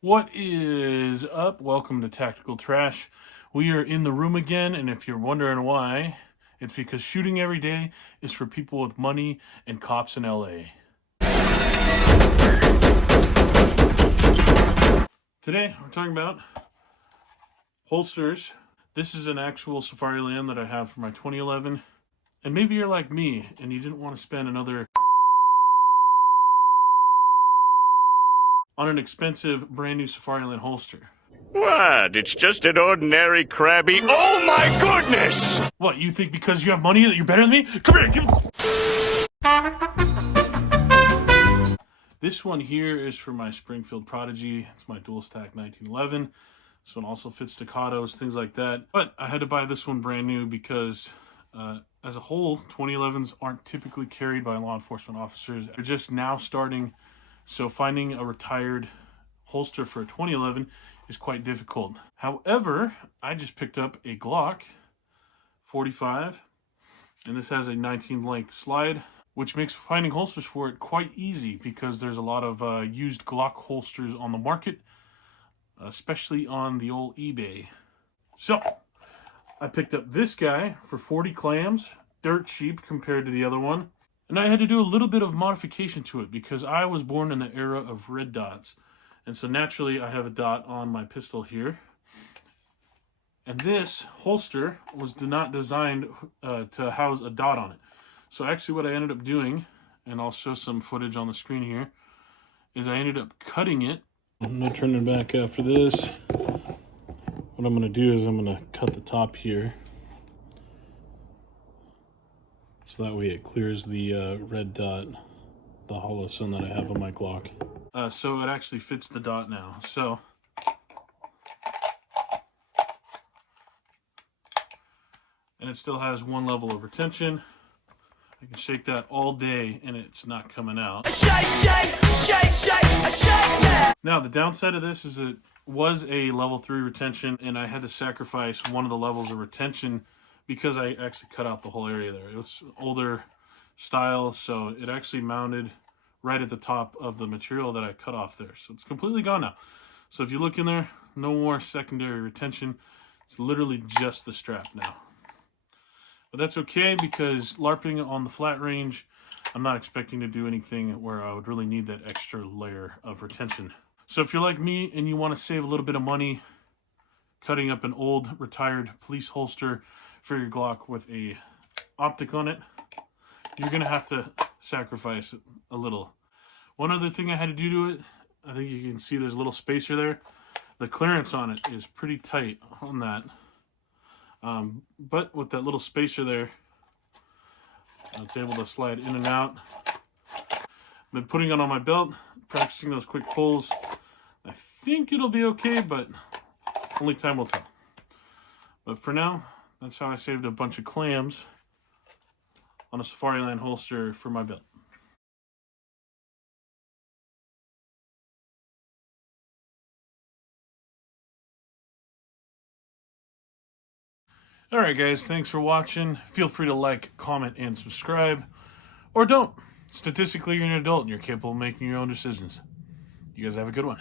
What is up? Welcome to Tactical Trash. We are in the room again, and if you're wondering why, it's because shooting every day is for people with money and cops in LA. Today, we're talking about holsters. This is an actual Safariland that I have for my 2011. And maybe you're like me, and you didn't want to spend another on an expensive brand new Safariland holster. What? It's just an ordinary crabby. Oh my goodness! What, you think because you have money that you're better than me? Come here, This one here is for my Springfield Prodigy. It's my dual stack 1911. This one also fits staccatos, things like that. But I had to buy this one brand new because as a whole, 2011s aren't typically carried by law enforcement officers. They're just now starting. So finding a retired holster for a 2011 is quite difficult. However, I just picked up a Glock 45, and this has a 19 length slide, which makes finding holsters for it quite easy because there's a lot of used Glock holsters on the market, especially on the old eBay. So I picked up this guy for 40 clams, dirt cheap compared to the other one. And I had to do a little bit of modification to it because I was born in the era of red dots. And so naturally I have a dot on my pistol here. And this holster was not designed to house a dot on it. So actually what I ended up doing, and I'll show some footage on the screen here, is I ended up cutting it. I'm going to turn it back after this. What I'm going to do is I'm going to cut the top here. So that way it clears the red dot, the holosun that I have on my Glock. So it actually fits the dot now. So and it still has one level of retention. I can shake that all day and it's not coming out. Shake, shake, shake, shake, shake. Now the downside of this is it was a level 3 retention, and I had to sacrifice one of the levels of retention because I actually cut out the whole area there. It was older style, so it actually mounted right at the top of the material that I cut off there. So it's completely gone now. So if you look in there, no more secondary retention. It's literally just the strap now. But that's okay because LARPing on the flat range, I'm not expecting to do anything where I would really need that extra layer of retention. So if you're like me and you want to save a little bit of money cutting up an old retired police holster for your Glock with a optic on it, you're gonna have to sacrifice a little. One other thing I had to do to it, I think you can see there's a little spacer there. The clearance on it is pretty tight on that, but with that little spacer there, it's able to slide in and out. I've been putting it on my belt, practicing those quick pulls. I think it'll be okay, but only time will tell. But for now, that's how I saved a bunch of clams on a Safariland holster for my belt. Alright guys, thanks for watching. Feel free to like, comment, and subscribe. Or don't. Statistically, you're an adult and you're capable of making your own decisions. You guys have a good one.